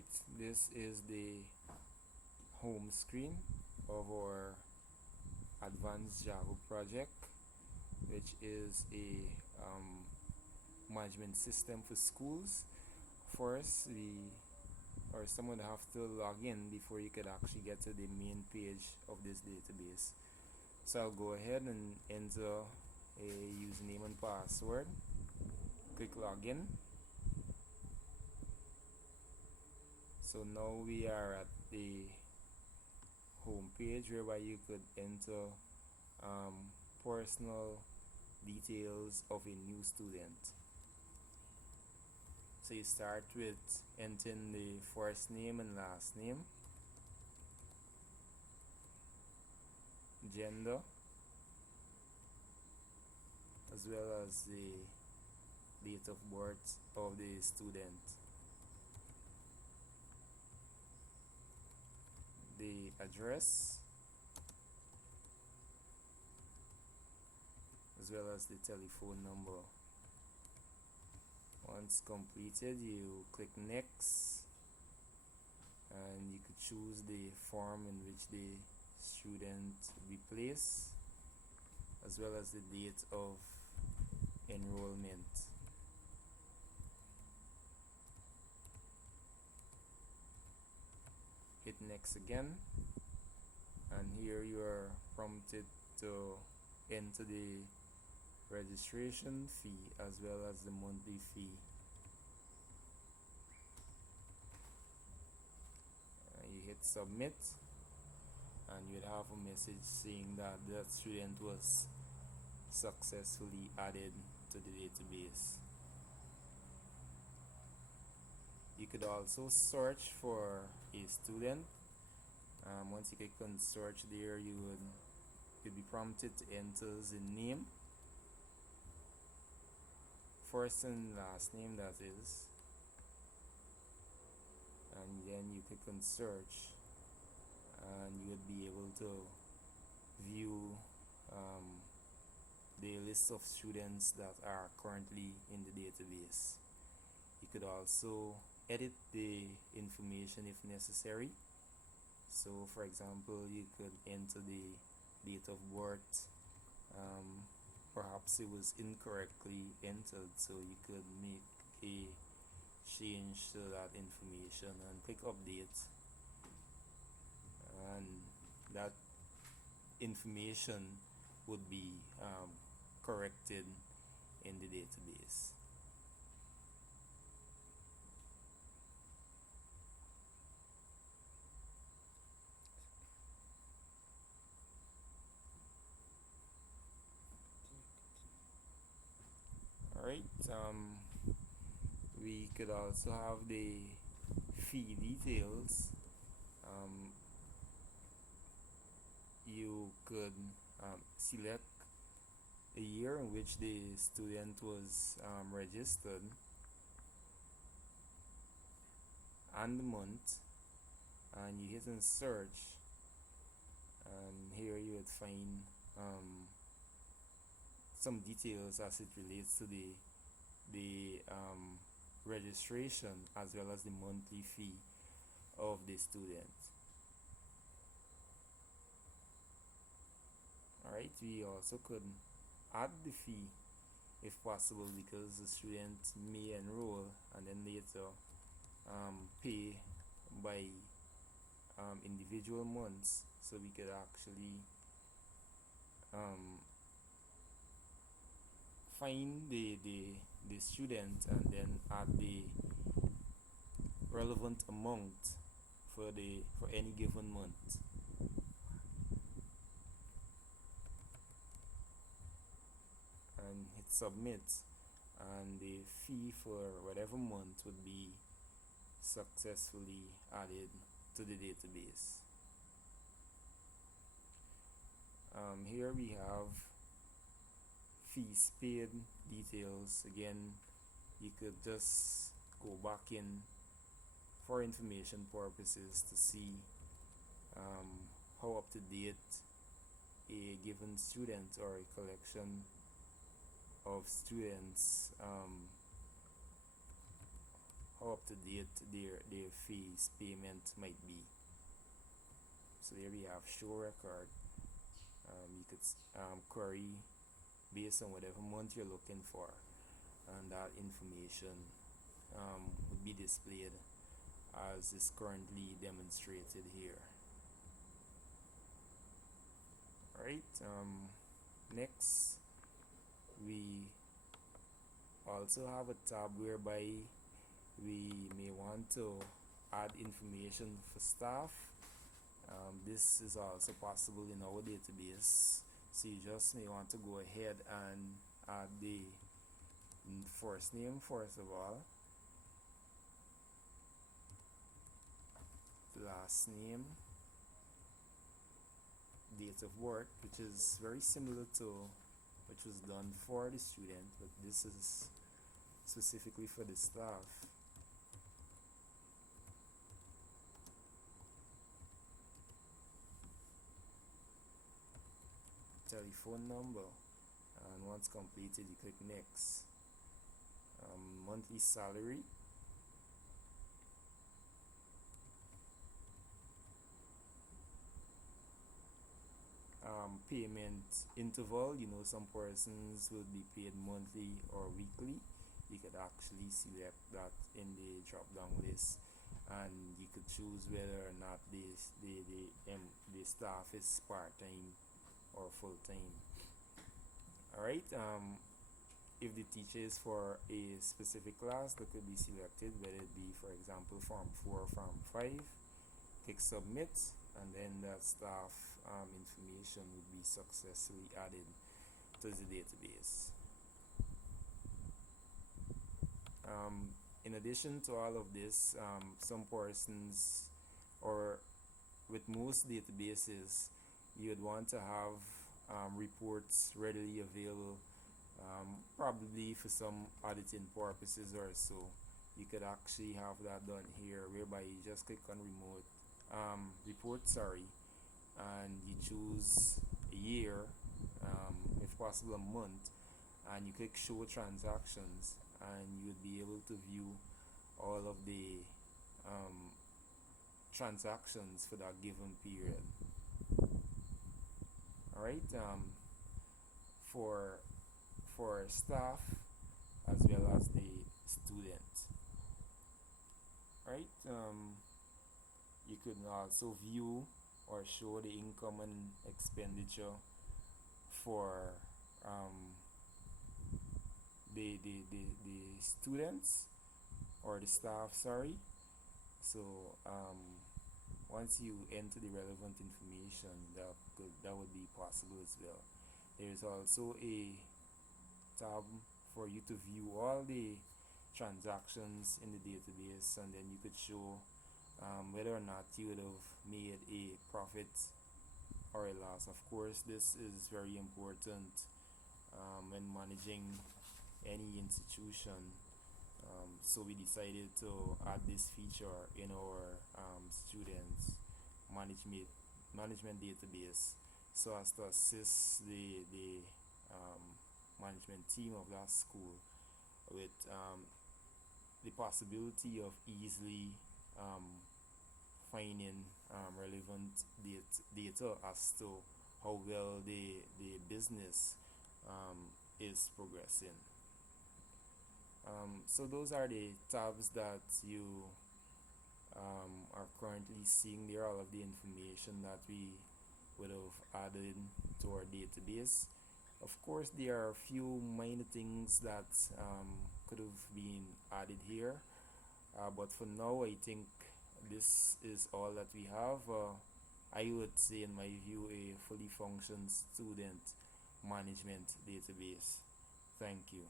Alright, this is the home screen of our advanced Yahoo project, which is a management system for schools. First, someone would have to log in before you could actually get to the main page of this database. So I'll go ahead and enter a username and password. Click login. So now we are at the home page whereby you could enter personal details of a new student. So you start with entering the first name and last name, gender, as well as the date of birth of the student, the address, as well as the telephone number. Once completed, you click next, and you could choose the form in which the student will be placed, as well as the date of enrollment. Hit next again, and here you are prompted to enter the registration fee as well as the monthly fee. You hit submit, and you'd have a message saying that that student was successfully added to the database. You could also search for a student. Once you click on search there, you'd be prompted to enter the name, first and last name that is, and then you click on search, and you would be able to view the list of students that are currently in the database. You could also edit the information if necessary. So for example, you could enter the date of birth. Perhaps it was incorrectly entered, so you could make a change to that information and click update, and that information would be corrected in the database. Alright, we could also have the fee details. You could select the year in which the student was registered and the month, and you hit on search, and here you would find some details as it relates to the registration as well as the monthly fee of the student. Alright, we also could add the fee if possible, because the student may enroll and then later pay by individual months, so we could actually find the student and then add the relevant amount for any given month. And hit submit, and the fee for whatever month would be successfully added to the database. Here we have fees paid details. Again, you could just go back in for information purposes to see how up to date a given student or a collection of students, how up to date their fees payment might be. So there we have show record. You could query based on whatever month you're looking for, and that information would be displayed as is currently demonstrated here. Right. Next, we also have a tab whereby we may want to add information for staff. This is also possible in our database, so you just may want to go ahead and add the first name first of all, last name, date of birth, which is very similar to which was done for the student, but this is specifically for the staff. Telephone number, and once completed you click next. Monthly salary, payment interval. Some persons will be paid monthly or weekly. You could actually select that in the drop down list, and you could choose whether or not the staff is part-time or full-time. Alright, if the teacher is for a specific class, that could be selected, whether it be, for example, Form 4 or Form 5. Click submit, and then that staff information would be successfully added to the database. In addition to all of this, some persons, or with most databases, you would want to have reports readily available, probably for some auditing purposes or so. You could actually have that done here, whereby you just click on remote report, and you choose a year, if possible a month, and you click show transactions, and you'd be able to view all of the transactions for that given period. Alright, for staff as well as the student. Right, you could also view or show the income and expenditure for the students or the staff, so once you enter the relevant information, that would be possible as well. There is also a tab for you to view all the transactions in the database, and then you could show whether or not you would have made a profit or a loss. Of course, this is very important when managing any institution, so we decided to add this feature in our students management database, so as to assist the management team of that school with the possibility of easily finding relevant data as to how well the business is progressing. So those are the tabs that you are currently seeing there, all of the information that we would have added to our database. Of course, there are a few minor things that could have been added here, but for now I think this is all that we have. I would say, in my view, a fully functioning student management database. Thank you.